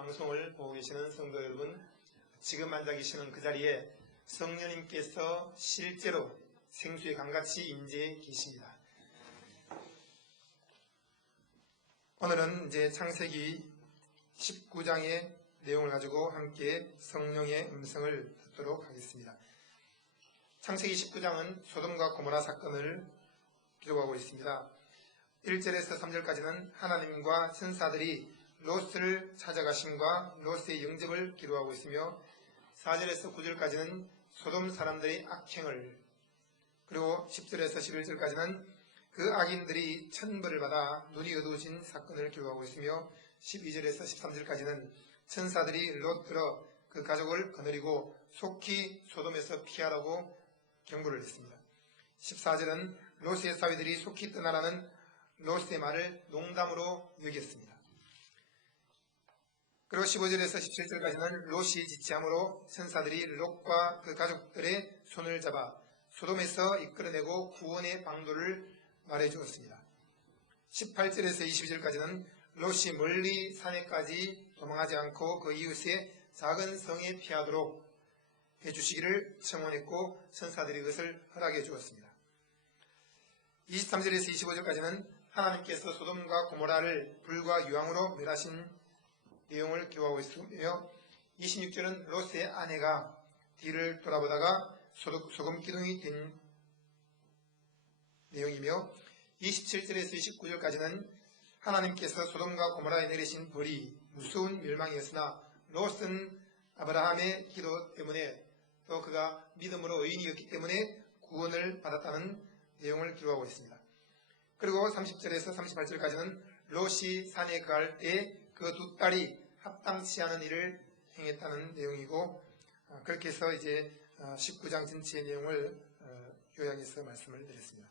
방송을 보고 계시는 성도 여러분, 지금 앉아 계시는 그 자리에 성령님께서 실제로 생수의 강같이 임재해 계십니다. 오늘은 이제 창세기 19장의 내용을 가지고 함께 성령의 음성을 듣도록 하겠습니다. 창세기 19장은 소돔과 고모라 사건을 기록하고 있습니다. 1절에서 3절까지는 하나님과 천사들이 롯을 찾아가심과 롯의 영접을 기록하고 있으며 4절에서 9절까지는 소돔 사람들의 악행을, 그리고 10절에서 11절까지는 그 악인들이 천벌을 받아 눈이 어두워진 사건을 기록하고 있으며 12절에서 13절까지는 천사들이 롯들어 그 가족을 거느리고 속히 소돔에서 피하라고 경고를 했습니다. 14절은 롯의 사위들이 속히 떠나라는 롯의 말을 농담으로 여겼습니다. 그리고 15절에서 17절까지는 롯이 지체함으로 천사들이 롯과 그 가족들의 손을 잡아 소돔에서 이끌어내고 구원의 방도를 말해주었습니다. 18절에서 22절까지는 롯이 멀리 산에까지 도망하지 않고 그 이웃의 작은 성에 피하도록 해주시기를 청원했고 천사들이 그것을 허락해 주었습니다. 23절에서 25절까지는 하나님께서 소돔과 고모라를 불과 유황으로 멸하신 내용을 기록하고 있으며 26절은 롯의 아내가 뒤를 돌아보다가 소금 기둥이 된 내용이며 27절에서 29절까지는 하나님께서 소돔과 고모라에 내리신 벌이 무서운 멸망이었으나 롯은 아브라함의 기도 때문에 또 그가 믿음으로 의인이었기 때문에 구원을 받았다는 내용을 기록하고 있습니다. 그리고 30절에서 38절까지는 롯이 산에 갈 때 그 두 딸이 합당치 않은 일을 행했다는 내용이고, 그렇게 해서 이제 19장 전체의 내용을 요약해서 말씀을 드렸습니다.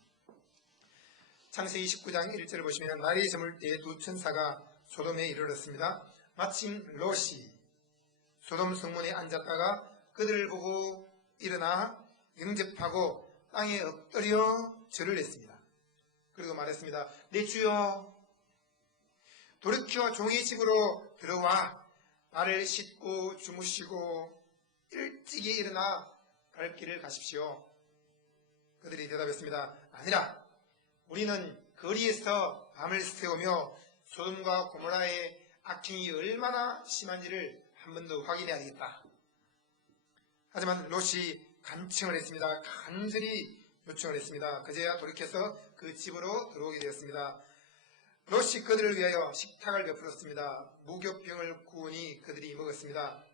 창세기 19장 1절을 보시면 날이 저물 때 두 천사가 소돔에 이르렀습니다. 마침 롯이 소돔 성문에 앉았다가 그들을 보고 일어나 영접하고 땅에 엎드려 절을 했습니다. 그리고 말했습니다. 내 주여, 돌이켜 종의 집으로 들어와 나를 씻고 주무시고 일찍이 일어나 갈 길을 가십시오. 그들이 대답했습니다. 아니라 우리는 거리에서 밤을 새우며 소돔과 고모라의 악행이 얼마나 심한지를 한 번 더 확인해야 되겠다. 하지만 롯이 간청을 했습니다. 간절히 요청을 했습니다. 그제야 돌이켜서 그 집으로 들어오게 되었습니다. 롯이 그들을 위하여 식탁을 베풀었습니다. 무교병을 구우니 그들이 먹었습니다.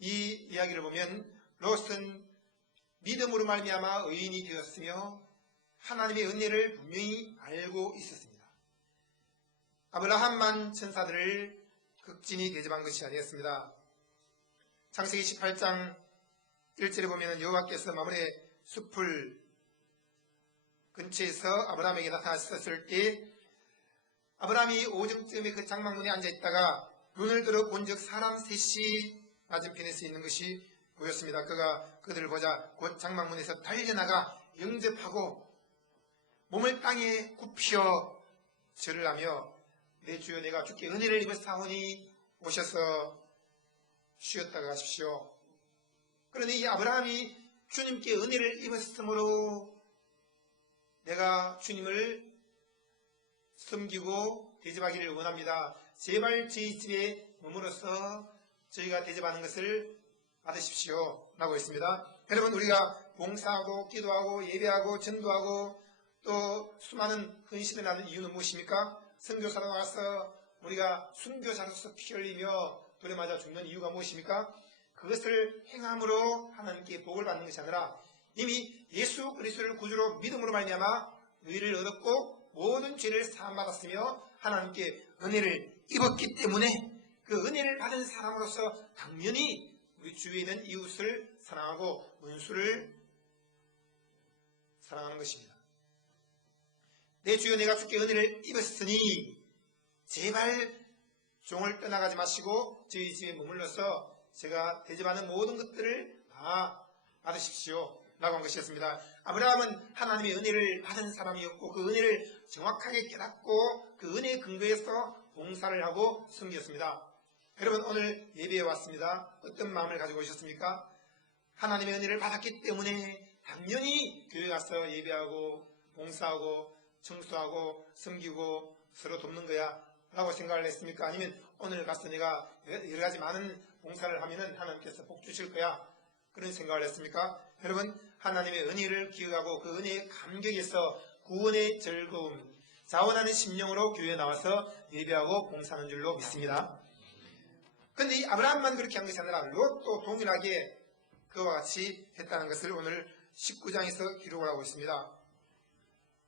이 이야기를 보면 롯은 믿음으로 말미암아 의인이 되었으며 하나님의 은혜를 분명히 알고 있었습니다. 아브라함만 천사들을 극진히 대접한 것이 아니었습니다. 창세기 18장 1절에 보면 여호와께서 마므레 숲을 근처에서 아브라함에게 나타나셨을 때 아브라함이 오정쯤에 그 장막문에 앉아있다가 눈을 들어 본즉 사람 셋이 맞은편에 서 있는 것이 보였습니다. 그가 그들을 보자 곧 장막문에서 달려나가 영접하고 몸을 땅에 굽혀 절을 하며 내 주여 내가 주께 은혜를 입었사오니 오셔서 쉬었다가 가십시오. 그러니 이 아브라함이 주님께 은혜를 입었으므로 내가 주님을 섬기고 대접하기를 원합니다. 제발 저희 집에 머물러서 저희가 대접하는 것을 받으십시오 라고 했습니다. 여러분, 우리가 봉사하고 기도하고 예배하고 전도하고 또 수많은 헌신을 하는 이유는 무엇입니까? 선교사로 나와서 우리가 순교자로서 피 흘리며 돌에 맞아 죽는 이유가 무엇입니까? 그것을 행함으로 하나님께 복을 받는 것이 아니라 이미 예수 그리스도를 구주로 믿음으로 말미암아 의를 얻었고 모든 죄를 사함받았으며 하나님께 은혜를 입었기 때문에 그 은혜를 받은 사람으로서 당연히 우리 주위에 있는 이웃을 사랑하고 원수를 사랑하는 것입니다. 내 주여 내가 주께 은혜를 입었으니 제발 종을 떠나가지 마시고 저희 집에 머물러서 제가 대접하는 모든 것들을 다 받으십시오 라고 한 것이었습니다. 아브라함은 하나님의 은혜를 받은 사람이었고 그 은혜를 정확하게 깨닫고 그 은혜의 근거에서 봉사를 하고 섬겼습니다. 여러분 오늘 예배에 왔습니다. 어떤 마음을 가지고 오셨습니까? 하나님의 은혜를 받았기 때문에 당연히 교회 가서 예배하고 봉사하고 청소하고 섬기고 서로 돕는 거야 라고 생각을 했습니까? 아니면 오늘 가서 내가 여러 가지 많은 봉사를 하면은 하나님께서 복 주실 거야 그런 생각을 했습니까? 여러분 하나님의 은혜를 기억하고 그 은혜의 감격에서 구원의 즐거움 자원하는 심령으로 교회에 나와서 예배하고 봉사하는 줄로 믿습니다. 그런데 이 아브라함만 그렇게 한 것이 아니라 롯도 동일하게 그와 같이 했다는 것을 오늘 19장에서 기록을 하고 있습니다.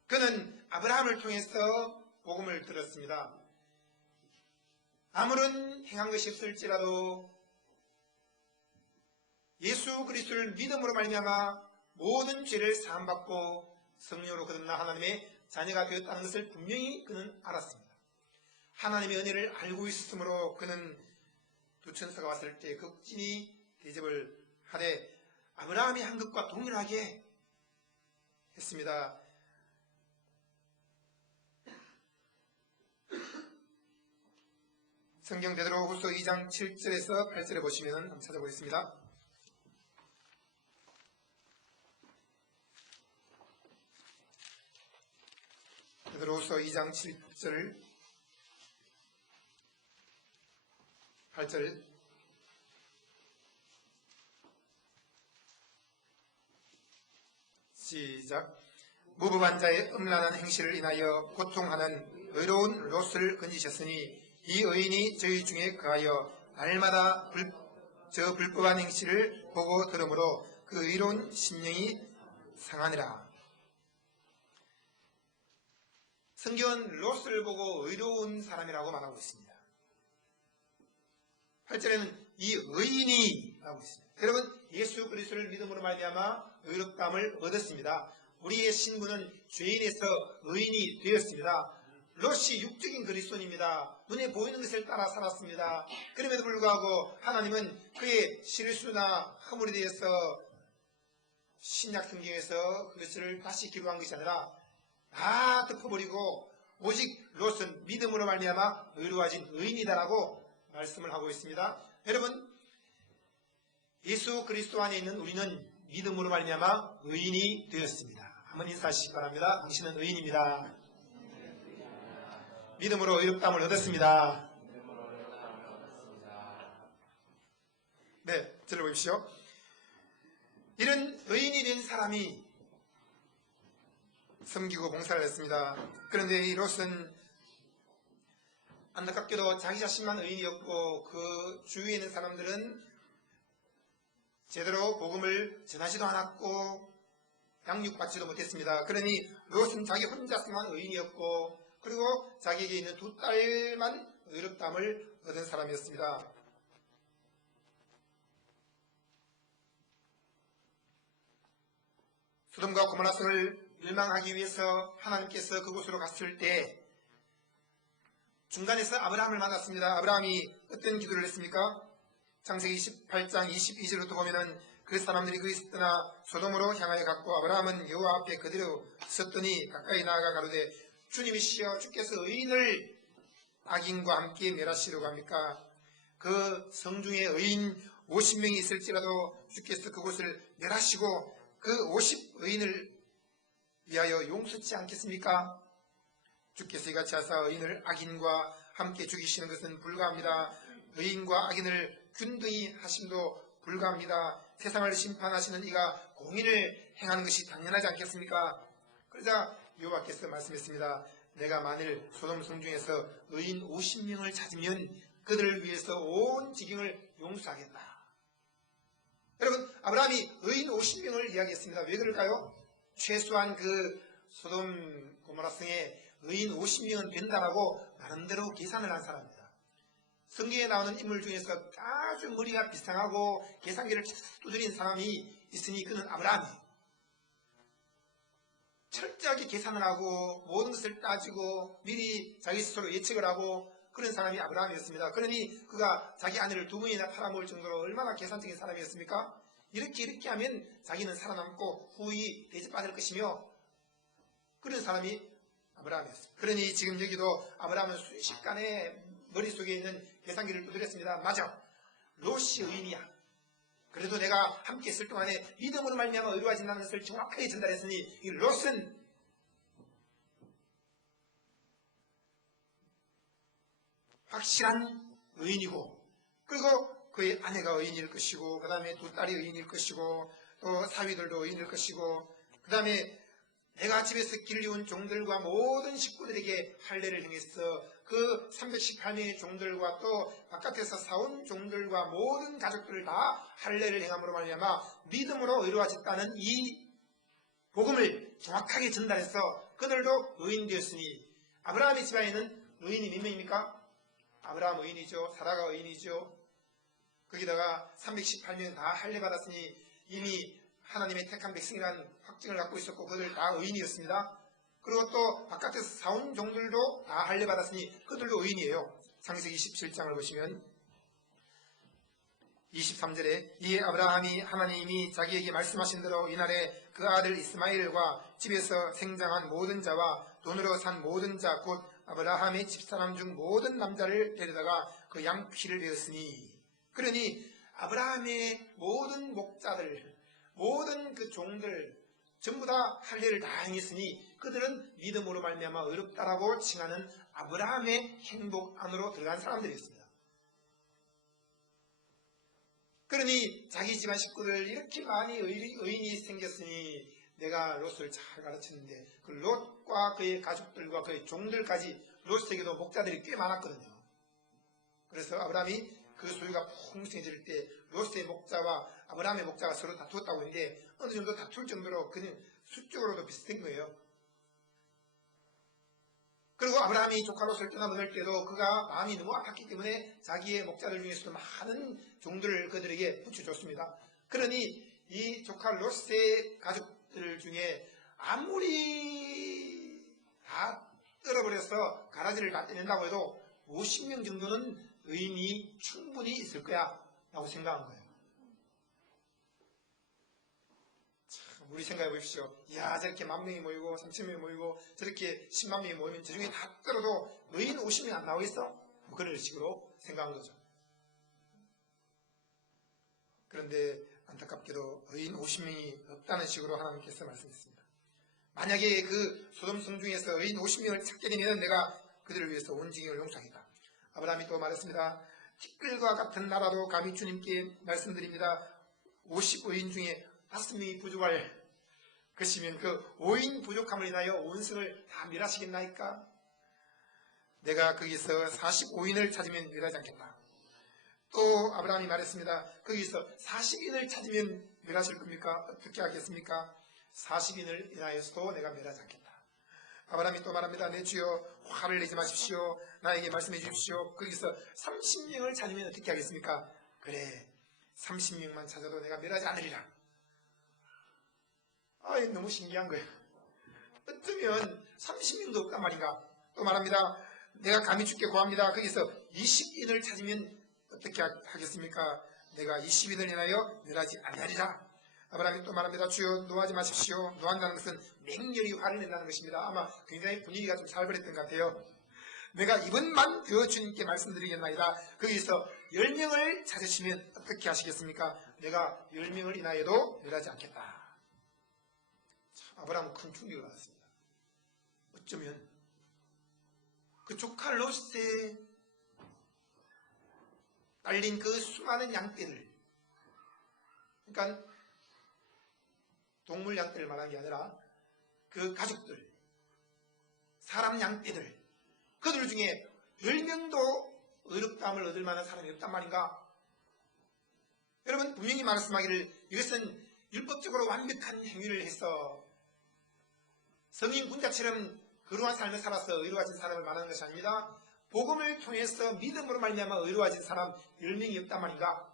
그는 아브라함을 통해서 복음을 들었습니다. 아무런 행한 것이 없을지라도 예수 그리스도를 믿음으로 말미암아 모든 죄를 사함받고 성령으로 거듭나 하나님의 자녀가 되었다는 것을 분명히 그는 알았습니다. 하나님의 은혜를 알고 있었으므로 그는 두 천사가 왔을 때 극진히 대접을 하되 아브라함이 한 것과 동일하게 했습니다. 성경 베드로후서 2장 7절에서 8절에 보시면 한번 찾아보겠습니다. 베드로후서 2장 7절 8절 시작. 무법한 자의 음란한 행실을 인하여 고통하는 의로운 롯을 건지셨으니 이 의인이 저희 중에 거하여 날마다 저 불법한 행실을 보고 들으므로 그 의로운 심령이 상하니라. 성경은 롯을 보고 의로운 사람이라고 말하고 있습니다. 8절에는 이 의인이 라고 있습니다. 여러분 예수 그리스도를 믿음으로 말미암아 의롭다함을 얻었습니다. 우리의 신분은 죄인에서 의인이 되었습니다. 롯이 육적인 그리스도인입니다. 눈에 보이는 것을 따라 살았습니다. 그럼에도 불구하고 하나님은 그의 실수나 허물에 대해서 신약 성경에서 그것을 다시 기록한 것이 아니라 다 덮어버리고 오직 롯은 믿음으로 말미암아 의로워진 의인이다라고 말씀을 하고 있습니다. 여러분 예수 그리스도 안에 있는 우리는 믿음으로 말미암아 의인이 되었습니다. 한번 인사하시기 바랍니다. 당신은 의인입니다. 믿음으로 의롭다함을 얻었습니다. 네, 들어보십시오. 이런 의인이 된 사람이 섬기고 봉사를 했습니다. 그런데 이 롯은 안타깝게도 자기 자신만 의인이었고 그 주위에 있는 사람들은 제대로 복음을 전하지도 않았고 양육받지도 못했습니다. 그러니 롯은 자기 혼자서만 의인이었고 그리고 자기에게 있는 두 딸만 의롭다함을 얻은 사람이었습니다. 소돔과 고모라 성을 멸망하기 위해서 하나님께서 그곳으로 갔을 때 중간에서 아브라함을 만났습니다. 아브라함이 어떤 기도를 했습니까? 창세기 28장 22절부터 보면은 그 사람들이 거기서 떠나 소돔으로 향하여 갔고 아브라함은 여호와 앞에 그대로 섰더니 가까이 나아가 가로되 주님이시여 주께서 의인을 악인과 함께 멸하시려고 합니까? 그 성중에 의인 50명이 있을지라도 주께서 그곳을 멸하시고 그 50의인을 위하여 용서치 않겠습니까? 주께서 이같이 하사 의인을 악인과 함께 죽이시는 것은 불가합니다. 의인과 악인을 균등히 하심도 불가합니다. 세상을 심판하시는 이가 공의를 행하는 것이 당연하지 않겠습니까? 그러자 여호와께서 말씀했습니다. 내가 만일 소돔 성중에서 의인 50명을 찾으면 그들을 위해서 온 지경을 용서하겠다. 여러분 아브라함이 의인 50명을 이야기했습니다. 왜 그럴까요? 최소한 그 소돔 고모라 성에 의인 50명은 된다라고 나름대로 계산을 한 사람입니다. 성경에 나오는 인물 중에서 아주 머리가 비상하고 계산기를 두드린 사람이 있으니 그는 아브라함이에요. 철저하게 계산을 하고 모든 것을 따지고 미리 자기 스스로 예측을 하고 그런 사람이 아브라함이었습니다. 그러니 그가 자기 아내를 두 번이나 팔아먹을 정도로 얼마나 계산적인 사람이었습니까? 이렇게 하면 자기는 살아남고 후히 대접받을 것이며 그런 사람이 아브라함이었습니다. 그러니 지금 여기도 아브라함은 순식간에 머릿속에 있는 계산기를 두드렸습니다. 맞아, 롯이 의인이야. 그래도 내가 함께 있을 동안에 믿음으로 말미암아 의로워진다는 것을 정확하게 전달했으니 이 롯은 확실한 의인이고, 그리고 그의 아내가 의인일 것이고, 그 다음에 두 딸이 의인일 것이고, 또 사위들도 의인일 것이고, 그 다음에 내가 집에서 길리운 종들과 모든 식구들에게 할례를 행했어. 그 318명의 종들과 또 바깥에서 사온 종들과 모든 가족들을 다 할례를 행함으로 말미암아 믿음으로 의로워졌다는 이 복음을 정확하게 전달해서 그들도 의인 되었으니, 아브라함의 집안에는 의인이 몇 명입니까? 아브라함 의인이죠. 사라가 의인이죠. 거기다가 318명 다 할례 받았으니 이미 하나님의 택한 백성이라는 확증을 갖고 있었고 그들 다 의인이었습니다. 그리고 또 바깥에서 사온 종들도 다 할례 받았으니 그들도 의인이에요. 창세기 27장을 보시면 23절에 이에 아브라함이 하나님이 자기에게 말씀하신 대로 이날에 그 아들 이스마엘과 집에서 생장한 모든 자와 돈으로 산 모든 자 곧 아브라함의 집사람 중 모든 남자를 데려다가 그 양피를 베었으니, 그러니 아브라함의 모든 목자들, 모든 그 종들 전부 다 할례를 다 행했으니 그들은 믿음으로 말미암아 의롭다라고 칭하는 아브라함의 행복 안으로 들어간 사람들이었습니다. 그러니 자기 집안 식구들 이렇게 많이 의인이 생겼으니 내가 롯을 잘 가르쳤는데 그 롯과 그의 가족들과 그의 종들까지, 롯에게도 목자들이 꽤 많았거든요. 그래서 아브라함이 그 소유가 풍성해질 때 롯의 목자와 아브라함의 목자가 서로 다투었다고 했는데 어느 정도 다툴 정도로 그냥 수적으로도 비슷한 거예요. 그리고 아브라함이 조카 롯을 떠나보낼 때도 그가 마음이 너무 아팠기 때문에 자기의 목자들 중에서도 많은 종들을 그들에게 붙여줬습니다. 그러니 이 조카 롯의 가족들 중에 아무리 다 떨어버려서 가라지를 다 떼낸다고 해도 50명 정도는 의인이 충분히 있을 거야 라고 생각한 거예요. 참, 우리 생각해 보십시오. 이야, 저렇게 10,000명이 모이고 3,000명이 모이고 저렇게 10만 명이 모이면 저 중에 다 떨어도 의인 50명이 안 나오겠어? 뭐 그런 식으로 생각한 거죠. 그런데 안타깝게도 의인 50명이 없다는 식으로 하나님께서 말씀했습니다. 만약에 그 소돔 성 중에서 의인 50명을 찾게 되면 내가 그들을 위해서 온 징역을 용서하겠다. 아브라함이 또 말했습니다. 티끌과 같은 나라도 감히 주님께 말씀드립니다. 50의인 중에 5명이 부족할 것이면 그 5인 부족함을 인하여 온 성을 다 멸하시겠나이까? 내가 거기서 45인을 찾으면 멸하지 않겠다. 또 아브라함이 말했습니다. 거기서 40인을 찾으면 멸하실 겁니까? 어떻게 하겠습니까? 40인을 인하여서도 내가 멸하지 않겠다. 아브라함이 또 말합니다. 내 주여 화를 내지 마십시오. 나에게 말씀해 주십시오. 거기서 30명을 찾으면 어떻게 하겠습니까? 그래, 30명만 찾아도 내가 멸하지 않으리라. 너무 신기한 거예요. 어쩌면 30명도 없단 말인가. 또 말합니다. 내가 감히 주께 구합니다. 거기서 20인을 찾으면 어떻게 하겠습니까? 내가 20인을 인하여 멸하지 아니하리라. 아브라함이 또 말합니다. 주여 노하지 마십시오. 노한다는 것은 맹렬히 화를 낸다는 것입니다. 아마 굉장히 분위기가 좀 살벌했던 것 같아요. 내가 이번만 더 주님께 말씀드리겠나이다. 거기서 10명을 찾으시면 어떻게 하시겠습니까? 내가 10명을 인하여도 멸하지 않겠다. 참, 아브라함은 큰 충격을 받았습니다. 어쩌면 그 조카 롯에 딸린 그 수많은 양떼들, 그러니까 동물 양떼를 말하는 게 아니라 그 가족들, 사람 양떼들, 그들 중에 10명도 의롭다함을 얻을 만한 사람이 없단 말인가? 여러분, 분명히 말씀하기를 이것은 율법적으로 완벽한 행위를 해서 성인 군자처럼 거룩한 삶을 살아서 의로워진 사람을 말하는 것이 아닙니다. 복음을 통해서 믿음으로 말미암아 의로워진 사람 10명이 없단 말인가?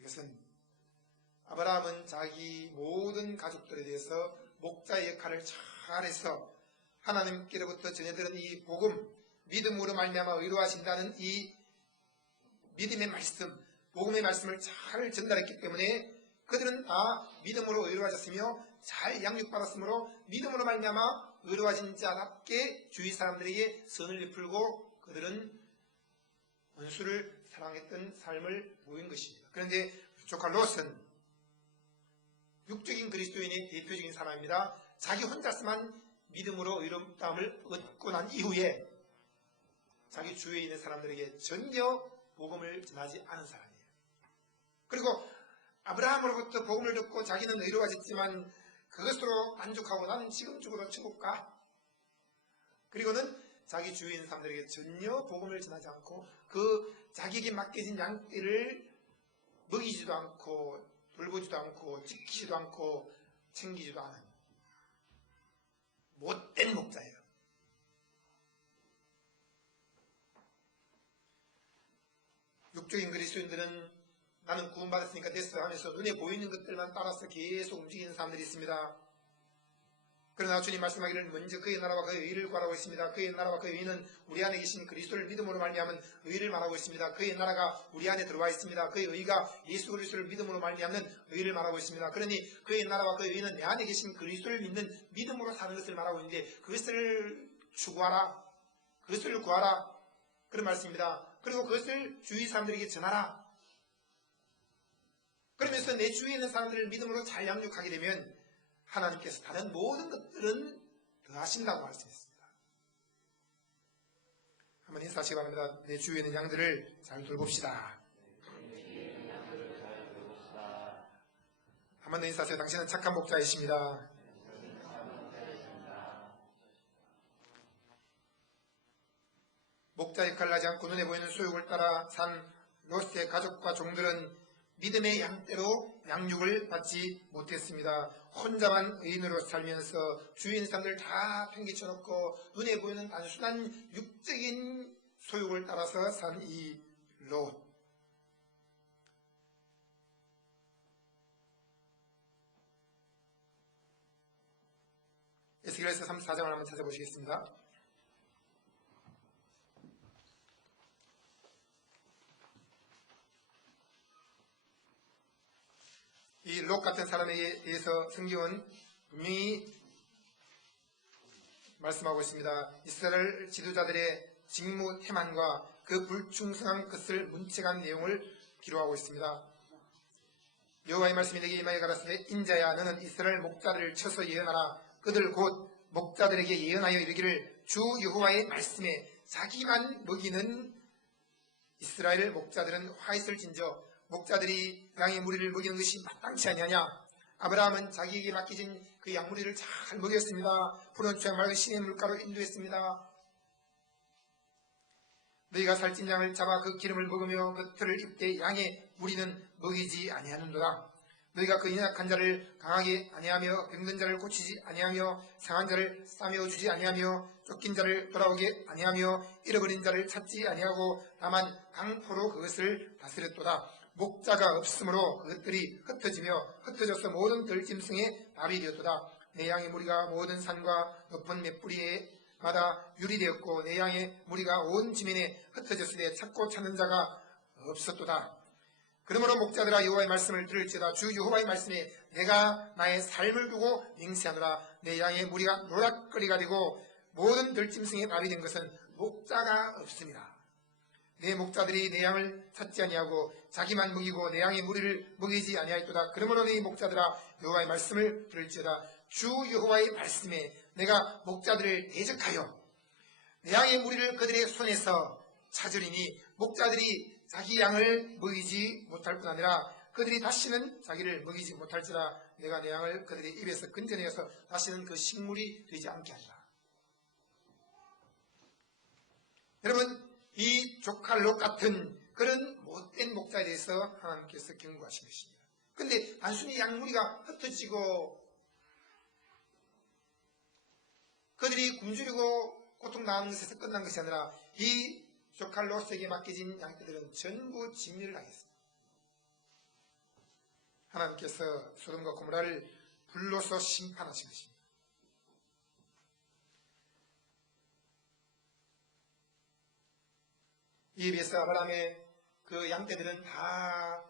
이것은 아브라함은 자기 모든 가족들에 대해서 목자의 역할을 잘해서 하나님께로부터 전해들은 이 복음, 믿음으로 말미암아 의로워진다는 이 믿음의 말씀, 복음의 말씀을 잘 전달했기 때문에 그들은 다 믿음으로 의로워졌으며 잘 양육받았으므로 믿음으로 말미암아 의로워진 자답게 주위 사람들에게 선을 베풀고 그들은 원수를 사랑했던 삶을 보인 것입니다. 그런데 조카 롯은 육적인 그리스도인의 대표적인 사람입니다. 자기 혼자서만 믿음으로 의롭다함을 얻고 난 이후에 자기 주위에 있는 사람들에게 전혀 복음을 전하지 않은 사람이에요. 그리고 아브라함으로부터 복음을 듣고 자기는 의로워졌지만 그것으로 만족하고 나는 지금 죽어도 천국 가. 그리고는 자기 주위에 있는 사람들에게 전혀 복음을 전하지 않고 그 자기에게 맡겨진 양떼를 먹이지도 않고 돌보지도 않고 지키지도 않고 챙기지도 않은 못된 목자예요. 육적인 그리스도인들은 나는 구원받았으니까 됐어 하면서 눈에 보이는 것들만 따라서 계속 움직이는 사람들이 있습니다. 그러나 주님 말씀하기를 먼저 그의 나라와 그의 의를 구하라고 했습니다. 그의 나라와 그의 의는 우리 안에 계신 그리스도를 믿음으로 말미암은 의를 말하고 있습니다. 그의 나라가 우리 안에 들어와 있습니다. 그의 의가 예수 그리스도를 믿음으로 말미암는 의를 말하고 있습니다. 그러니 그의 나라와 그의 의는 내 안에 계신 그리스도를 믿는 믿음으로 사는 것을 말하고 있는데 그것을 추구하라. 그것을 구하라. 그런 말씀입니다. 그리고 그것을 주위 사람들에게 전하라. 그러면서 내 주위에 있는 사람들을 믿음으로 잘 양육하게 되면 하나님께서 다른 모든 것들은 더하신다고 말씀했습니다. 한번 인사하시기 바랍니다. 내 주위에 있는 양들을 잘 돌봅시다. 한번 더 인사하세요. 당신은 착한 목자이십니다. 목자 역할을 하지 않고 눈에 보이는 소욕을 따라 산 롯의 가족과 종들은 믿음의 양떼로 양육을 받지 못했습니다. 혼자만 의인으로 살면서 주위에 있는 사람들 다 팽개쳐놓고 눈에 보이는 단순한 육적인 소욕을 따라서 산 이 롯. 에스겔서 34장을 한번 찾아보시겠습니다. 이 롯 같은 사람에 대해서 성경은 분명히 말씀하고 있습니다. 이스라엘 지도자들의 직무 태만과 그 불충성한 것을 문책한 내용을 기록하고 있습니다. 여호와의 말씀이 내게 임하여 가라사대 인자야 너는 이스라엘 목자들을 쳐서 예언하라. 그들 곧 목자들에게 예언하여 이르기를 주 여호와의 말씀에 자기만 먹이는 이스라엘 목자들은 화 있을진저 목자들이 양의 무리를 먹이는 것이 마땅치 아니하냐. 아브라함은 자기에게 맡겨진 그 양무리를 잘 먹였습니다. 푸른 초양 맑은 시내 물가로 인도했습니다. 너희가 살찐 양을 잡아 그 기름을 먹으며 그 털을 입되 양의 무리는 먹이지 아니하는도다. 너희가 그 연약한 자를 강하게 아니하며 병든 자를 고치지 아니하며 상한 자를 싸매어 주지 아니하며 쫓긴 자를 돌아오게 아니하며 잃어버린 자를 찾지 아니하고 다만 강포로 그것을 다스렸도다. 목자가 없으므로 그것들이 흩어져서 모든 들짐승의 밥이 되었도다. 내 양의 무리가 모든 산과 높은 맷뿌리마다 유리되었고 내 양의 무리가 온 지면에 흩어졌을 때 찾고 찾는 자가 없었도다. 그러므로 목자들아 여호와의 말씀을 들을지어다. 주 여호와의 말씀에 내가 나의 삶을 두고 맹세하노라. 내 양의 무리가 노락거리가 되고 모든 들짐승의 밥이 된 것은 목자가 없습니다. 내 목자들이 내 양을 찾지 아니하고 자기만 먹이고 내 양의 무리를 먹이지 아니하였도다. 그러므로 내 목자들아 여호와의 말씀을 들을지어다. 주 여호와의 말씀에 내가 목자들을 대적하여 내 양의 무리를 그들의 손에서 찾으리니 목자들이 자기 양을 먹이지 못할 뿐 아니라 그들이 다시는 자기를 먹이지 못할지라. 내가 내 양을 그들의 입에서 건져내어서 다시는 그 식물이 되지 않게 하리라. 여러분 이 조카 롯 같은 그런 못된 목자에 대해서 하나님께서 경고하신 것입니다. 그런데 단순히 양무리가 흩어지고 그들이 굶주리고 고통당하는 것에서 끝난 것이 아니라 이 조카 롯에게 맡겨진 양떼들은 전부 진멸을 당했습니다. 하나님께서 소돔과 고모라를 불로서 심판하신 것입니다. 이에 비해서 아브라함의 그 양떼들은 다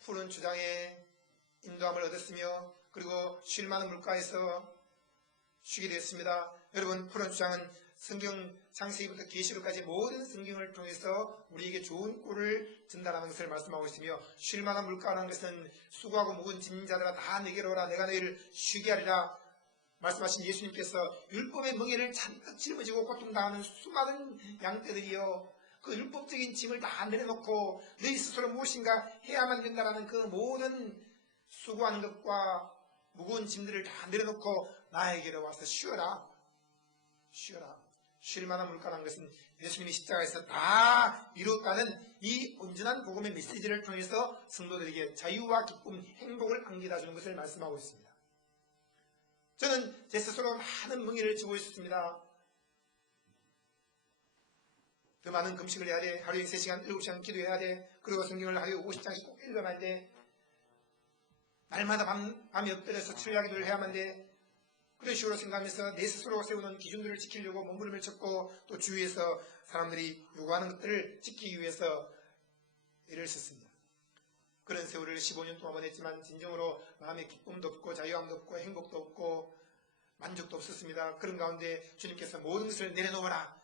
푸른 주장에 인도함을 얻었으며 그리고 쉴 만한 물가에서 쉬게 되었습니다. 여러분, 푸른 주장은 성경 창세기부터 계시록까지 모든 성경을 통해서 우리에게 좋은 꼴을 전달하는 것을 말씀하고 있으며, 쉴 만한 물가라는 것은 수고하고 무거운 짐진 자들아 다 내게로 오라, 내가 너희를 쉬게 하리라 말씀하신 예수님께서 율법의 멍에를 잔뜩 짊어지고 고통당하는 수많은 양떼들이요, 그 율법적인 짐을 다 내려놓고 너희 스스로 무엇인가 해야만 된다라는 그 모든 수고하는 것과 무거운 짐들을 다 내려놓고 나에게로 와서 쉬어라, 쉬어라. 쉴 만한 물가라는 것은 예수님이 십자가에서 다 이뤘다는 이 온전한 복음의 메시지를 통해서 성도들에게 자유와 기쁨, 행복을 안겨다 주는 것을 말씀하고 있습니다. 저는 제 스스로 많은 멍에를 지고 있었습니다. 더 많은 금식을 해야 돼. 하루에 3시간, 7시간 기도해야 돼. 그리고 성경을 하루에 50장씩 꼭 읽어야만 돼. 날마다 밤에 엎드려서 철야기도를 해야만 돼. 그런 식으로 생각하면서 내 스스로 세우는 기준들을 지키려고 몸부림을 쳤고, 또 주위에서 사람들이 요구하는 것들을 지키기 위해서 애를 썼습니다. 그런 세월을 15년 동안 보냈지만 진정으로 마음의 기쁨도 없고 자유함도 없고 행복도 없고 만족도 없었습니다. 그런 가운데 주님께서 모든 것을 내려놓으라.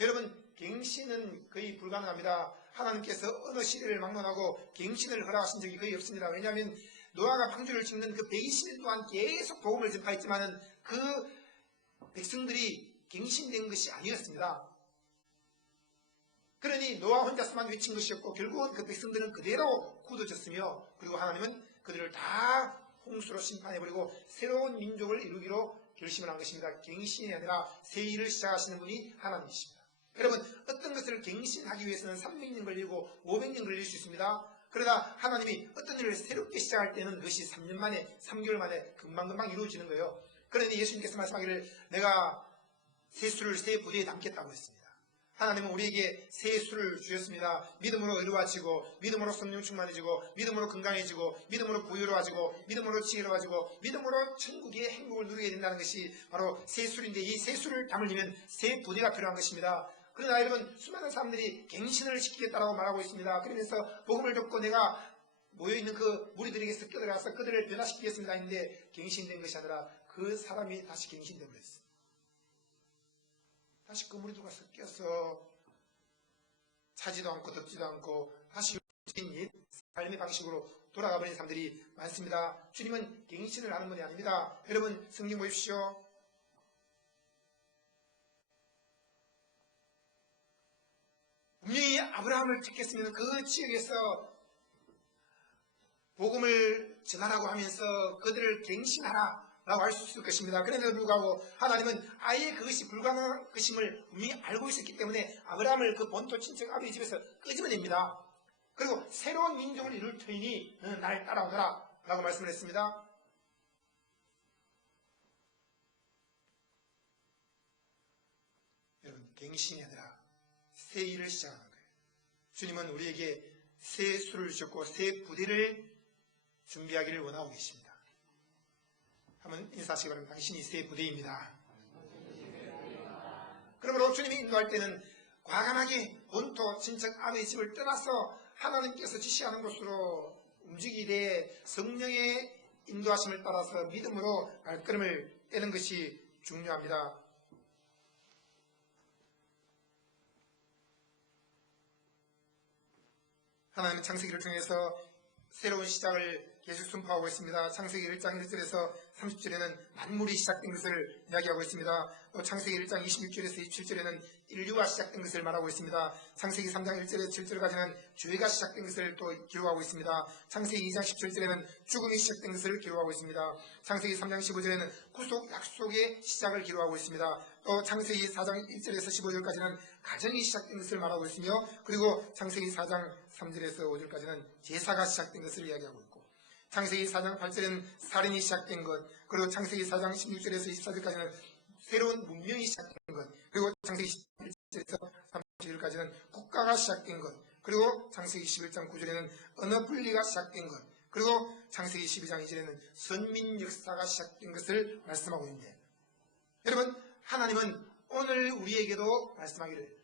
여러분, 갱신은 거의 불가능합니다. 하나님께서 어느 시대를 막론하고 갱신을 허락하신 적이 거의 없습니다. 왜냐하면 노아가 방주를 짓는 그 120년 동안 계속 복음을 전파했지만 그 백성들이 갱신된 것이 아니었습니다. 그러니 노아 혼자서만 외친 것이었고 결국은 그 백성들은 그대로 굳어졌으며, 그리고 하나님은 그들을 다 홍수로 심판해버리고 새로운 민족을 이루기로 결심을 한 것입니다. 갱신이 아니라 새 일을 시작하시는 분이 하나님이십니다. 여러분, 어떤 것을 갱신하기 위해서는 300년 걸리고 500년 걸릴 수 있습니다. 그러나 하나님이 어떤 일을 새롭게 시작할 때는 그것이 3년 만에, 3개월 만에 금방금방 이루어지는 거예요. 그러니 예수님께서 말씀하기를 내가 새 수를 새 부대에 담겠다고 했습니다. 하나님은 우리에게 새 수를 주셨습니다. 믿음으로 이루어지고, 믿음으로 성령 충만해지고, 믿음으로 건강해지고, 믿음으로 부유로워지고, 믿음으로 지혜로워지고, 믿음으로 천국의 행복을 누리게 된다는 것이 바로 새 수인데, 이 새 수를 담으려면 새 부대가 필요한 것입니다. 그러나 여러분, 수많은 사람들이 갱신을 시키겠다고 말하고 있습니다. 그러면서 복음을 듣고 내가 모여있는 그 무리들에게서 껴들어가서 그들을 변화시키겠습니다 했는데, 갱신된 것이 아니라 그 사람이 다시 갱신된 거였어요. 다시 그 무리들과 섞여서 차지도 않고 덥지도 않고 다시 옛 삶의 방식으로 돌아가 버린 사람들이 많습니다. 주님은 갱신을 하는 분이 아닙니다. 여러분, 성경 보십시오. 분명히 아브라함을 택했으면 그 지역에서 복음을 전하라고 하면서 그들을 갱신하라 라고 할 수 있을 것입니다. 그럼에도 불구하고 하나님은 아예 그것이 불가능한 것임을 분명히 알고 있었기 때문에 아브라함을 그 본토 친척 아버지 집에서 끄집어냅니다. 그리고 새로운 민족을 이룰 터이니 너는 나를 따라오너라 라고 말씀을 했습니다. 여러분, 갱신이 아니라 새 일을 시작하는 거예요. 주님은 우리에게 새 수를 주셨고 새 부대를 준비하기를 원하고 계십니다. 한번 인사하시기 바랍니다. 당신이 새 부대입니다. 그러므로 주님이 인도할 때는 과감하게 본토 친척 아버지 집을 떠나서 하나님께서 지시하는 곳으로 움직이되 성령의 인도하심을 따라서 믿음으로 발걸음을 떼는 것이 중요합니다. 하나님은 창세기를 통해서 새로운 시작을 계속 선포하고 있습니다. 창세기 1장 1절에서 30절에는 만물이 시작된 것을 이야기하고 있습니다. 또 창세기 1장 26절에서 27절에는 인류가 시작된 것을 말하고 있습니다. 창세기 3장 1절에서 7절까지는 죄가 시작된 것을 또 기록하고 있습니다. 창세기 2장 17절에는 죽음이 시작된 것을 기록하고 있습니다. 창세기 3장 15절에는 구속 약속의 시작을 기록하고 있습니다. 또 창세기 4장 1절에서 15절까지는 가정이 시작된 것을 말하고 있으며, 그리고 창세기 4장 3절에서 5절까지는 제사가 시작된 것을 이야기하고 있고, 창세기 4장 8절에는 살인이 시작된 것, 그리고 창세기 4장 16절에서 24절까지는 새로운 문명이 시작된 것, 그리고 창세기 11절에서 30절까지는 국가가 시작된 것, 그리고 창세기 11장 9절에는 언어 분리가 시작된 것, 그리고 창세기 12장 2절에는 선민 역사가 시작된 것을 말씀하고 있는데, 여러분, 하나님은 오늘 우리에게도 말씀하기를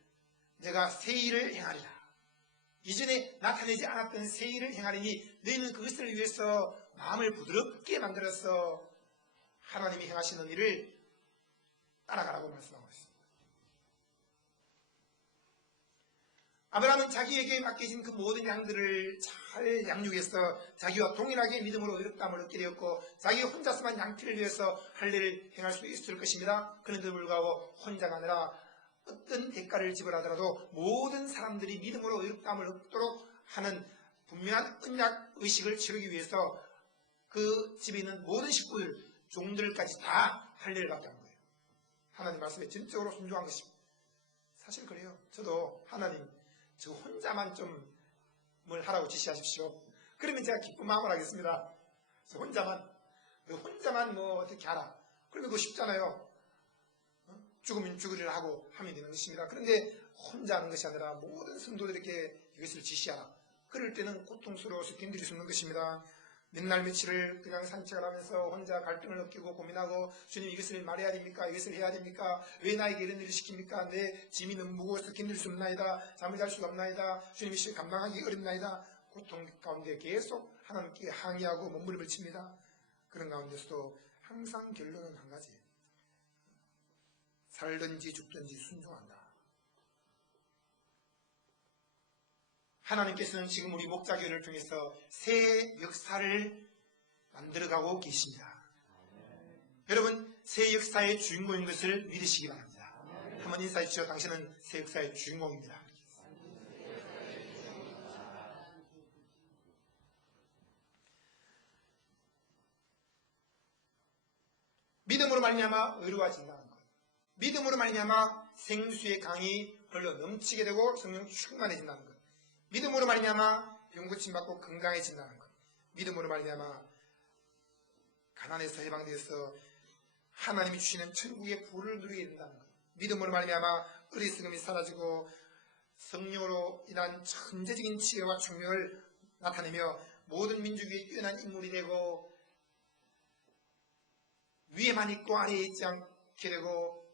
내가 새 일을 행하리라. 이전에 나타내지 않았던 새 일을 행하리니 너희는 그것을 위해서 마음을 부드럽게 만들어서 하나님이 행하시는 일을 따라가라고 말씀하고 있습니다. 아브라함은 자기에게 맡겨진 그 모든 양들을 잘 양육해서 자기와 동일하게 믿음으로 의롭다함을 얻게 되었고 자기 혼자서만 양피를 위해서 할 일을 행할 수 있을 것입니다. 그런데도 불구하고 혼자가 아니라 어떤 대가를 지불하더라도 모든 사람들이 믿음으로 의롭다함을 얻도록 하는 분명한 언약 의식을 치르기 위해서 그 집에 있는 모든 식구들, 종들까지 다 할 일을 받게 한 거예요. 하나님 말씀에 전적으로 순종한 것입니다. 사실 그래요. 저도 하나님 저 혼자만 좀 뭘 하라고 지시하십시오. 그러면 제가 기쁜 마음을 하겠습니다. 저 혼자만 뭐 어떻게 하라. 그러면 그거 쉽잖아요. 죽으면 죽으리라 하고 하면 되는 것입니다. 그런데 혼자 하는 것이 아니라 모든 성도들에게 이것을 지시하라. 그럴 때는 고통스러워서 견딜 수 없는 것입니다. 몇 날 며칠을 그냥 산책을 하면서 혼자 갈등을 느끼고 고민하고 주님 이것을 말해야 됩니까? 이것을 해야 됩니까? 왜 나에게 이런 일을 시킵니까? 내 짐이 너무 무거워서 견딜 수 없나이다. 잠을 잘 수가 없나이다. 주님 이 시를 감당하기 어렵나이다. 고통 가운데 계속 하나님께 항의하고 몸부림을 칩니다. 그런 가운데서도 항상 결론은 한 가지. 살든지 죽든지 순종한다. 하나님께서는 지금 우리 목자교회를 통해서 새 역사를 만들어가고 계십니다. 여러분, 새 역사의 주인공인 것을 믿으시기 바랍니다. 한번 인사해 주시죠. 당신은 새 역사의 주인공입니다. 믿음으로 말미암아 의로워진다는 것. 믿음으로 말미암아 생수의 강이 흘러 넘치게 되고 성령 충만해진다는 것. 믿음으로 말미암아 병 고침받고 건강해진다는 것. 믿음으로 말미암아 가난에서 해방되어서 하나님이 주시는 천국의 부를 누리게 된다는 것. 믿음으로 말미암아 어리석음이 사라지고 성령으로 인한 천재적인 지혜와 총명을 나타내며 모든 민족 위에 뛰어난 인물이 되고 위에만 있고 아래에 있지 않게 되고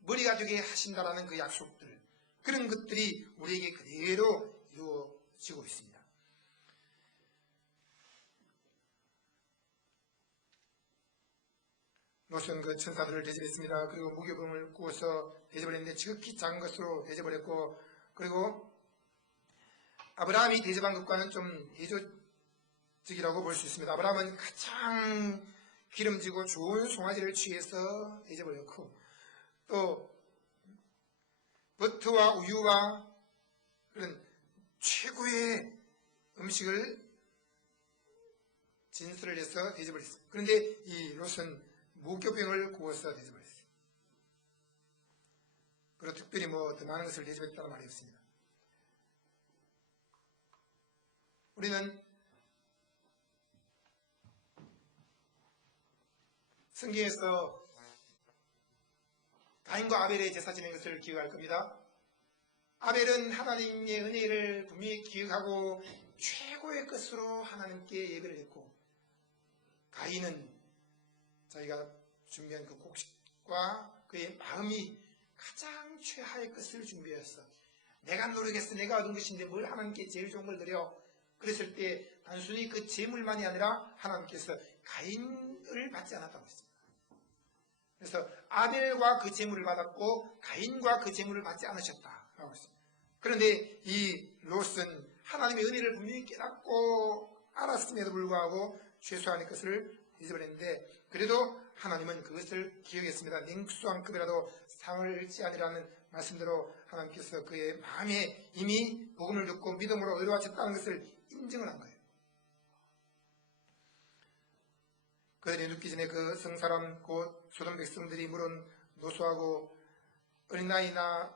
머리가 되게 하신다라는 그 약속들, 그런 것들이 우리에게 그대로 이루어지고 있습니다. 롯은 그 천사들을 대접했습니다. 그리고 무교병을 구워서 대접을 했는데 지극히 작은 것으로 대접을 했고, 그리고 아브라함이 대접한 것과는 좀 대조적이라고 볼 수 있습니다. 아브라함은 가장 기름지고 좋은 송아지를 취해서 대접을 했고, 또 버터와 우유와 그런 최고의 음식을 진술을 해서 대접을 했습니다. 그런데 이 롯은 무교병을 구워서 대접을 했어요. 그리고 특별히 뭐 더 많은 것을 대접했다는 말이 없습니다. 우리는 성경에서 가인과 아벨의 제사 지낸 것을 기억할 겁니다. 아벨은 하나님의 은혜를 분명히 기억하고 최고의 것으로 하나님께 예배를 했고, 가인은 자기가 준비한 그 곡식과 그의 마음이 가장 최하의 것을 준비했어. 내가 노력해서 내가 얻은 것인데 뭘 하나님께 제일 좋은 걸 드려? 그랬을 때 단순히 그 재물만이 아니라 하나님께서 가인을 받지 않았다고 했습니다. 그래서 아벨과 그 재물을 받았고 가인과 그 재물을 받지 않으셨다라고 했습니다. 그런데 이 롯은 하나님의 은혜를 분명히 깨닫고 알았음에도 불구하고 최소한의 것을 대접을 했는데, 그래도 하나님은 그것을 기억했습니다. 냉수한 급이라도 상을 잃지 아니라는 말씀대로 하나님께서 그의 마음에 이미 복음을 듣고 믿음으로 의로워졌다는 것을 인정을 한 거예요. 그들이 눕기 전에 그 성사람 곧 소돔 백성들이 물은 노소하고 어린아이나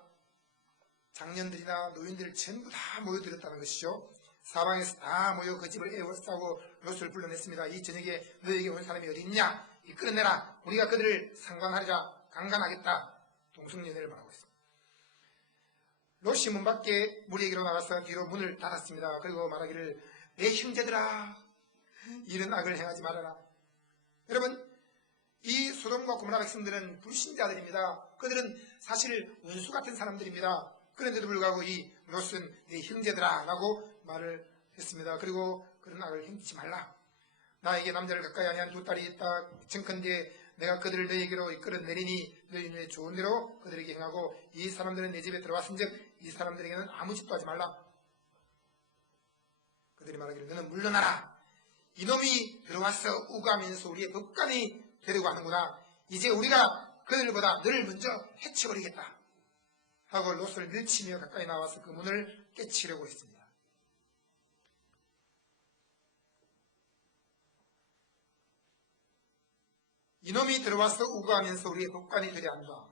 장년들이나 노인들 전부 다 모여들었다는 것이죠. 사방에서 다 모여 그 집을 에워싸고 롯을 불러냈습니다. 이 저녁에 너에게 온 사람이 어디 있냐? 이 끌어내라. 우리가 그들을 상관하리라. 강간하겠다. 동성연애를 말하고 있습니다. 롯이 문 밖에 무리에게로 나가서 뒤로 문을 닫았습니다. 그리고 말하기를 내 형제들아, 이런 악을 행하지 말아라. 여러분, 이 소돔과 고모라 백성들은 불신자들입니다. 그들은 사실 원수 같은 사람들입니다. 그런데도 불구하고 이 롯은 내 형제들아 라고 말을 했습니다. 그리고 그런 악을 행치 말라. 나에게 남자를 가까이 아니한 두 딸이 있다. 청컨대 내가 그들을 너희에게로 이끌어내리니 너희 눈에 좋은 대로 그들에게 행하고 이 사람들은 내 집에 들어왔은즉 이 사람들에게는 아무 짓도 하지 말라. 그들이 말하기를 너는 물러나라. 이놈이 들어와서 우가면서 우리의 법관이 되려고 하는구나. 이제 우리가 그들보다 너를 먼저 해쳐버리겠다 하고 롯을 밀치며 가까이 나와서 그 문을 깨치려고 했습니다. 이놈이 들어와서 우거하면서 우리의 법관이 되려 한다.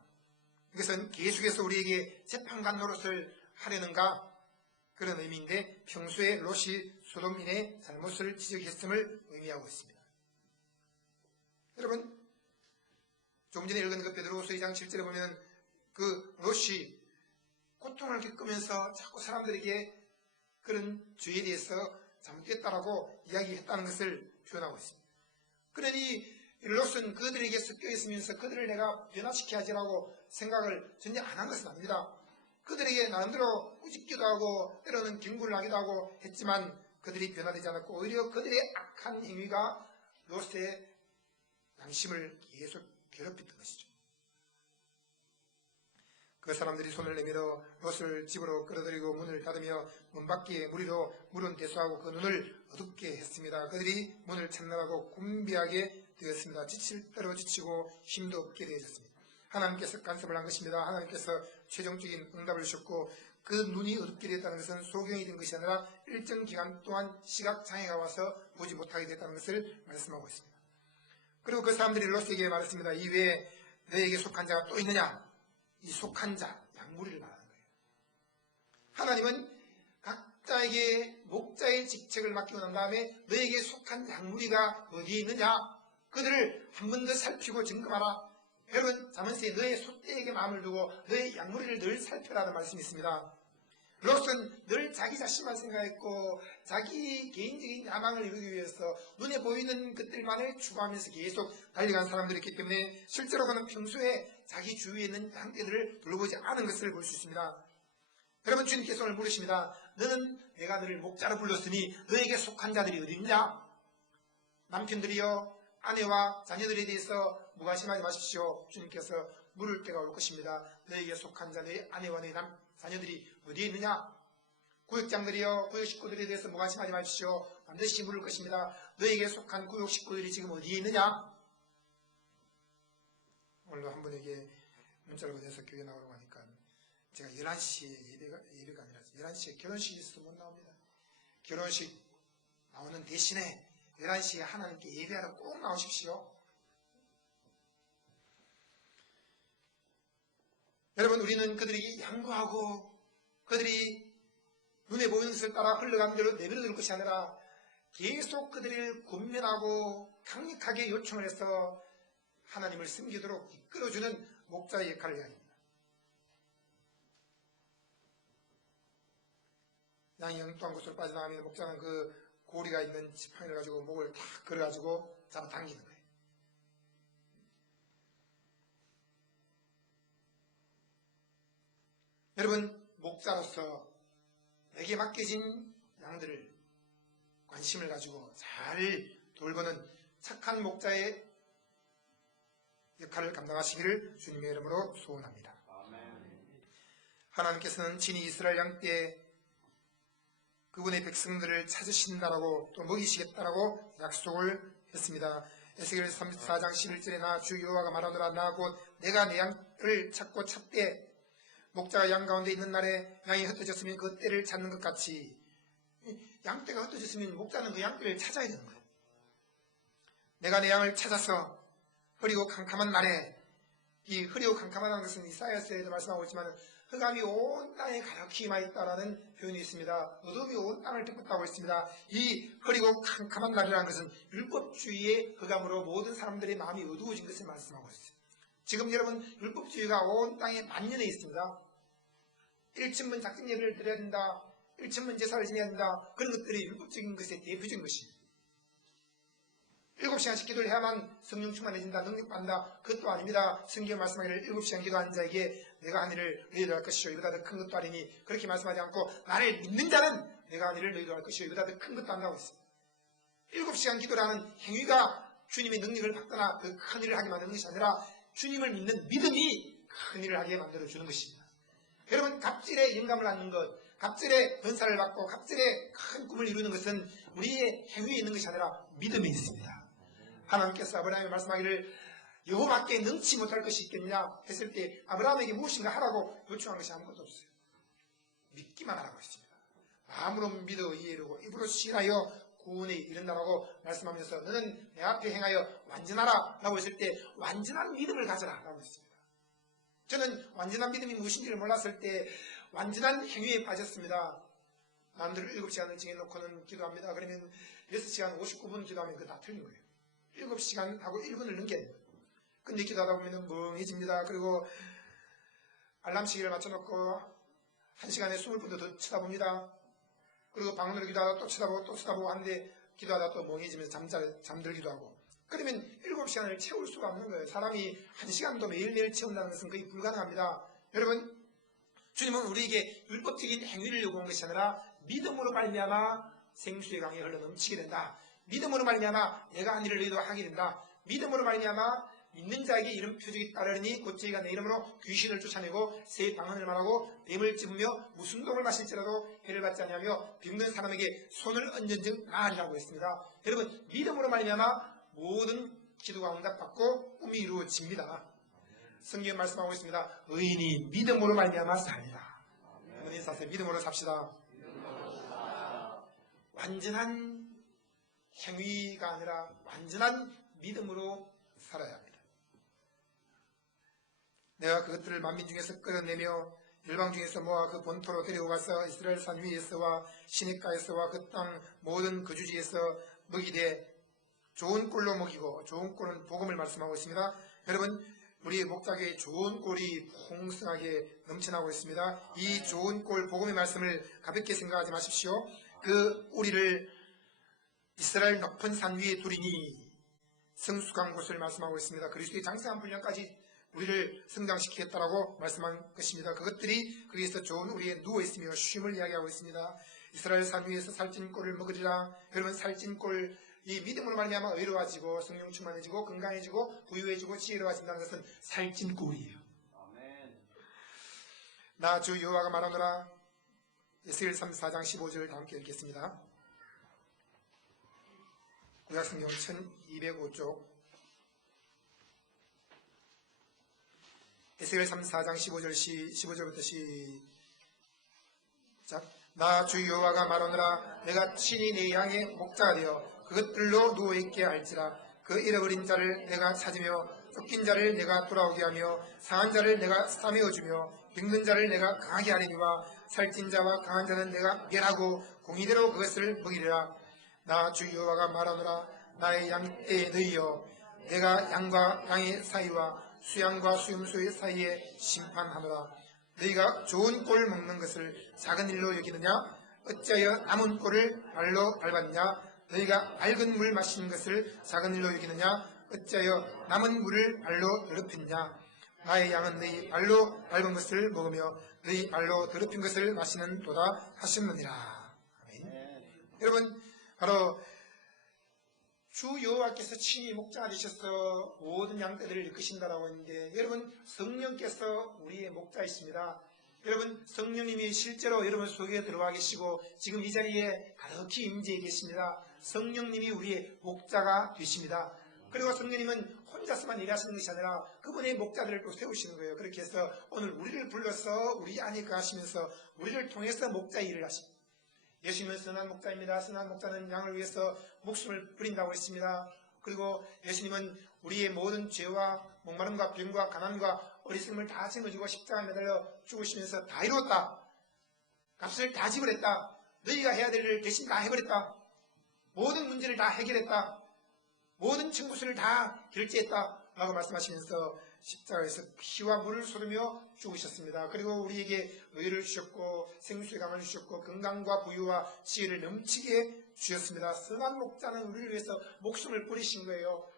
이것은 계속해서 우리에게 재판관 노릇을 하려는가 그런 의미인데 평소에 롯이 소돔인의 잘못을 지적했음을 의미하고 있습니다. 여러분 조금 전에 읽은 그 베드로후서 2장 7절에 보면 그 롯이 고통을 겪으면서 자꾸 사람들에게 그런 죄에 대해서 잘못됐다라고 이야기했다는 것을 표현하고 있습니다. 그러니 롯은 그들에게 섞여 있으면서 그들을 내가 변화시켜야지라고 생각을 전혀 안 한 것은 아닙니다. 그들에게 나름대로 꾸짖기도 하고 때로는 경고를 하기도 하고 했지만 그들이 변화되지 않았고 오히려 그들의 악한 행위가 롯의 양심을 계속 괴롭혔던 것이죠. 그 사람들이 손을 내밀어 롯을 집으로 끌어들이고 문을 닫으며 문 밖에 무리로 물은 대수하고 그 눈을 어둡게 했습니다. 그들이 문을 찾느라고 곤비하게 되었습니다. 지칠 대로 지치고 힘도 없게 되어졌습니다. 하나님께서 간섭을 한 것입니다. 하나님께서 최종적인 응답을 주셨고 그 눈이 어둡게 되었다는 것은 소경이 된 것이 아니라 일정 기간 동안 시각장애가 와서 보지 못하게 됐다는 것을 말씀하고 있습니다. 그리고 그 사람들이 롯에게 말했습니다. 이 외에 너에게 속한 자가 또 있느냐? 이 속한 자, 양무리를 말하는 거예요. 하나님은 각자에게 목자의 직책을 맡기고 난 다음에 너에게 속한 양무리가 어디에 있느냐? 그들을 한 번 더 살피고 점검하라. 여러분 자문서에 너의 소떼에게 마음을 두고 너의 양무리를 늘 살펴라는 말씀이 있습니다. 롯은 늘 자기 자신만 생각했고 자기 개인적인 야망을 이루기 위해서 눈에 보이는 것들만을 추구하면서 계속 달려간 사람들이었기 때문에 실제로 그는 평소에 자기 주위에 있는 양떼들을 둘러보지 않은 것을 볼 수 있습니다. 여러분 주님께서 오늘 물으십니다. 너는 내가 너를 목자로 불렀으니 너에게 속한 자들이 어디 있냐? 남편들이여 아내와 자녀들에 대해서 무관심하지 마십시오. 주님께서 물을 때가 올 것입니다. 너에게 속한 자, 너의 아내와 너의 자녀들이 어디에 있느냐? 구역장들이여 구역 식구들에 대해서 무관심하지 마십시오. 반드시 물을 것입니다. 너에게 속한 구역 식구들이 지금 어디에 있느냐? 오늘도 한 분에게 문자를 보내서 교회 나오라고 하니까 제가 11시에 예배가 아니라 11시에 결혼식이 있어서 못 나옵니다. 결혼식 나오는 대신에 11시에 하나님께 예배하러 꼭 나오십시오. 여러분 우리는 그들에게 양보하고 그들이 눈에 보이는 것을 따라 흘러가는 대로 내버려둘 것이 아니라 계속 그들을 권면하고 강력하게 요청을 해서 하나님을 섬기도록 이끌어주는 목자의 역할을 해야 합니다. 양이 엉뚱한 곳으로 빠져나가면 목자는 그 고리가 있는 지팡이를 가지고 목을 탁 걸어가지고 잡아당기는 거예요. 여러분 목자로서 내게 맡겨진 양들을 관심을 가지고 잘 돌보는 착한 목자의 역할을 감당하시기를 주님의 이름으로 소원합니다. 아멘. 하나님께서는 친히 이스라엘 양떼 그분의 백성들을 찾으신다라고 또 먹이시겠다라고 약속을 했습니다. 에스겔 34장 11절에 나 주 여호와가 말하노라 나 곧 내가 내 양을 찾고 찾되 목자가 양 가운데 있는 날에 양이 흩어졌으면 그 떼를 찾는 것 같이 양떼가 흩어졌으면 목자는 그 양떼를 찾아야 되는 거예요. 내가 내 양을 찾아서 흐리고 캄캄한 날에 이 흐리고 캄캄한 것은 이사야서에도 말씀하고 있지만 흑암이 온 땅에 가득히 임하였다라는 표현이 있습니다. 어둠이 온 땅을 덮었다고 했습니다. 이 흐리고 캄캄한 날이라는 것은 율법주의의 흑암으로 모든 사람들의 마음이 어두워진 것을 말씀하고 있어요. 지금 여러분 율법주의가 온 땅에 만연해 있습니다. 1천문 작정 예배를 드려야 된다. 1천문 제사를 지내야 된다. 그런 것들이 율법적인 것의 대표적인 것입니다. 7시간씩 기도를 해야만 성령 충만해진다, 능력받는다. 그것도 아닙니다. 성경에 말씀하기를 7시간 기도하는 자에게 내가 한 일을 너희도 할 것이요 이보다 더 큰 것도 아니니 그렇게 말씀하지 않고 나를 믿는 자는 내가 한 일을 너희도 할 것이요 이보다 더 큰 것도 한다고 했습니다. 7시간 기도라는 행위가 주님의 능력을 받거나 그 큰 일을 하게 만드는 것이 아니라 주님을 믿는 믿음이 큰 일을 하게 만들어주는 것입니다. 여러분, 갑질에 영감을 받는 것, 갑질에 은사를 받고 갑질에 큰 꿈을 이루는 것은 우리의 행위에 있는 것이 아니라 믿음에 있습니다. 하나님께서 아브라함이 말씀하기를 여호와께 능치 못할 것이 있겠냐 했을 때 아브라함에게 무엇인가 하라고 요청한 것이 아무것도 없어요. 믿기만 하라고 했습니다. 마음으로 믿어 이해하고 입으로 시인하여 구원에 이른다라고 말씀하면서 너는 내 앞에 행하여 완전하라 라고 했을 때 완전한 믿음을 가져라 라고 했습니다. 저는 완전한 믿음이 무엇인지를 몰랐을 때 완전한 행위에 빠졌습니다. 남들 7시간을 정해놓고는 기도합니다. 그러면 6시간 59분 기도하면 그거 다 틀린 거예요. 7시간 하고 1분을 넘겨야 돼요. 근데 기도하다 보면 멍해집니다. 그리고 알람 시계를 맞춰놓고 1시간에 20분도 더 쳐다봅니다. 그리고 방문으로 기도하다 또 쳐다보고 또 쳐다보고 하는데 기도하다 또 멍해지면서 잠들기도 하고. 그러면 7시간을 채울 수가 없는 거예요. 사람이 1시간도 매일매일 채운다는 것은 거의 불가능합니다. 여러분, 주님은 우리에게 율법적인 행위를 요구한 것이 아니라 믿음으로 말미암아 생수의 강이 흘러 넘치게 된다. 믿음으로 말미암아 내가 한 일을 너희도 하게 된다. 믿음으로 말미암아 믿는 자에게 이런 표적이 따르니 곧 저희가 내 이름으로 귀신을 쫓아내고 새 방언을 말하고 뱀을 찝으며 무슨 독을 마실지라도 해를 받지 아니하며 병든 사람에게 손을 얹은즉 나으리라고 했습니다. 여러분, 믿음으로 말미암아 모든 기도가 응답받고 꿈이 이루어집니다. 성경에 말씀하고 있습니다. 의인이 믿음으로 말미암아 삽니다. 한번 인사하세요. 믿음으로 삽시다. 완전한 행위가 아니라 완전한 믿음으로 살아야 합니다. 내가 그것들을 만민 중에서 끌어내며 열방 중에서 모아 그 본토로 데려가서 이스라엘 산 위에서와 시냇가에서와 그 땅 모든 거주지에서 먹이되 좋은 꼴로 먹이고, 좋은 꼴은 복음을 말씀하고 있습니다. 여러분, 우리의 목자교에 좋은 꼴이 풍성하게 넘쳐나고 있습니다. 이 좋은 꼴 복음의 말씀을 가볍게 생각하지 마십시오. 그 우리를 이스라엘 높은 산 위에 두리니 성숙한 곳을 말씀하고 있습니다. 그리스도의 장성한 분량까지 우리를 성장시키겠다라고 말씀한 것입니다. 그것들이 거기에서 좋은 우리에 누워있으며 쉼을 이야기하고 있습니다. 이스라엘 산 위에서 살찐 꼴을 먹으리라. 여러분, 살찐 꼴, 이 믿음으로 말미암아 의로워지고 성령 충만해지고 건강해지고 부유해지고 지혜로워진다는 것은 살찐 꼴이에요. 나 주 여호와가 말하노라. 에스겔 34장 15절을 다 함께 읽겠습니다. 구약성경 1205쪽 에스겔 34장 15절부터 시작. 나 주 여호와가 말하노라. 내가 친히 내 양의 목자가 되어 그것들로 누워있게 할지라. 그 잃어버린 자를 내가 찾으며 쫓긴 자를 내가 돌아오게 하며 상한 자를 내가 싸매어주며 병든 자를 내가 강하게 하리니와 살찐 자와 강한 자는 내가 멸하고 공의대로 그것을 먹이리라. 나 주 여호와가 말하노라. 나의 양떼 너희여, 내가 양과 양의 사이와 수양과 수염소의 사이에 심판하노라. 너희가 좋은 꼴 먹는 것을 작은 일로 여기느냐? 어찌하여 남은 꼴을 발로 밟았냐? 너희가 맑은 물 마시는 것을 작은 일로 여기느냐? 어찌하여 남은 물을 발로 더럽혔냐? 나의 양은 너희 발로 밟은 것을 먹으며 너희 발로 더럽힌 것을 마시는 도다 하셨느니라. 아멘. 여러분, 바로 주 여호와께서 친히 목자가 되셔서 모든 양떼들을 이끄신다라고 했는데, 여러분, 성령께서 우리의 목자이십니다. 여러분, 성령님이 실제로 여러분 속에 들어와 계시고 지금 이 자리에 가득히 임재해 계십니다. 성령님이 우리의 목자가 되십니다. 그리고 성령님은 혼자서만 일하시는 것이 아니라 그분의 목자들을 또 세우시는 거예요. 그렇게 해서 오늘 우리를 불러서 우리 안에 거하시면서 우리를 통해서 목자 일을 하십니다. 예수님은 선한 목자입니다. 선한 목자는 양을 위해서 목숨을 버린다고 했습니다. 그리고 예수님은 우리의 모든 죄와 목마름과 병과 가난과 어리석음을 다 짊어지고 십자가에 매달려 죽으시면서 다 이루었다. 값을 다 지불했다. 너희가 해야 될 일을 대신 다 해버렸다. 모든 문제를 다 해결했다. 모든 청구서를 다 결제했다. 라고 말씀하시면서 십자가에서 피와 물을 쏟으며 죽으셨습니다. 그리고 우리에게 의를 주셨고 생수의 강을 주셨고 건강과 부유와 지혜를 넘치게 주셨습니다. 선한 목자는 우리를 위해서 목숨을 뿌리신 거예요.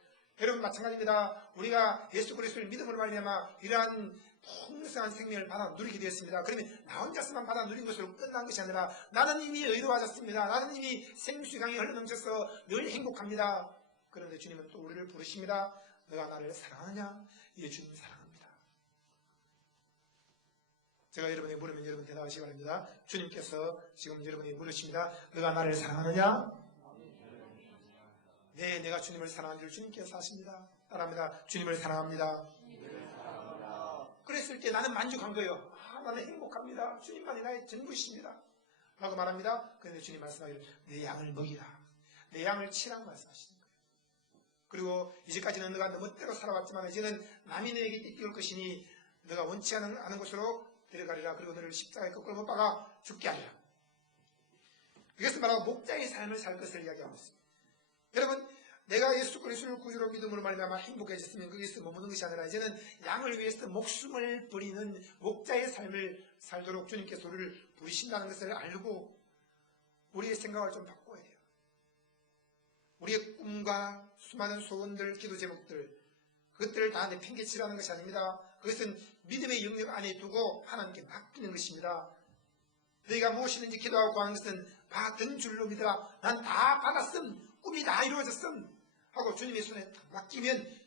여러분, 마찬가지입니다. 우리가 예수 그리스도를 믿음으로 말미암아 이러한 풍성한 생명을 받아 누리게 되었습니다. 그러면 나 혼자서만 받아 누린 것으로 끝난 것이 아니라 나는 이미 의로워졌습니다. 나는 이미 생수의 강이 흘러넘쳐서 늘 행복합니다. 그런데 주님은 또 우리를 부르십니다. 너가 나를 사랑하냐? 예, 주님 사랑합니다. 제가 여러분에게 물으면 여러분 대답하시기 바랍니다. 주님께서 지금 여러분에게 물으십니다. 너가 나를 사랑하느냐? 네, 내가 주님을 사랑하는 줄 주님께서 아십니다. 따라합니다. 주님을 사랑합니다. 그랬을 때 나는 만족한 거예요. 나는 행복합니다. 주님만이 나의 전부이십니다. 라고 말합니다. 그런데 주님 말씀하기를 내 양을 먹이라. 내 양을 치라고 말씀하시는 거예요. 그리고 이제까지는 너가 너 멋대로 살아왔지만 이제는 남이 너에게 띠띠올 것이니 너가 원치 않은 곳으로 데려가리라. 그리고 너를 십자가에 거꾸로 못 박아 죽게 하리라. 이것은 바로 목자의 삶을 살 것을 이야기하고 있습니다. 여러분, 내가 예수 그리스도를 구주로 믿음으로 말미암아 행복해졌으면 거기서 머무는 것이 아니라 이제는 양을 위해서 목숨을 버리는 목자의 삶을 살도록 주님께서 우리를 부르신다는 것을 알고 우리의 생각을 좀 바꿔야 돼요. 우리의 꿈과 수많은 소원들, 기도 제목들, 그것들을 다 내팽개치라는 것이 아닙니다. 그것은 믿음의 영역 안에 두고 하나님께 맡기는 것입니다. 너희가 무엇이든지 기도하고 구하는 것은 받은 줄로 믿어라. 난 다 받았음. 꿈이 다 이루어졌음. 하고 주님의 손에 맡기면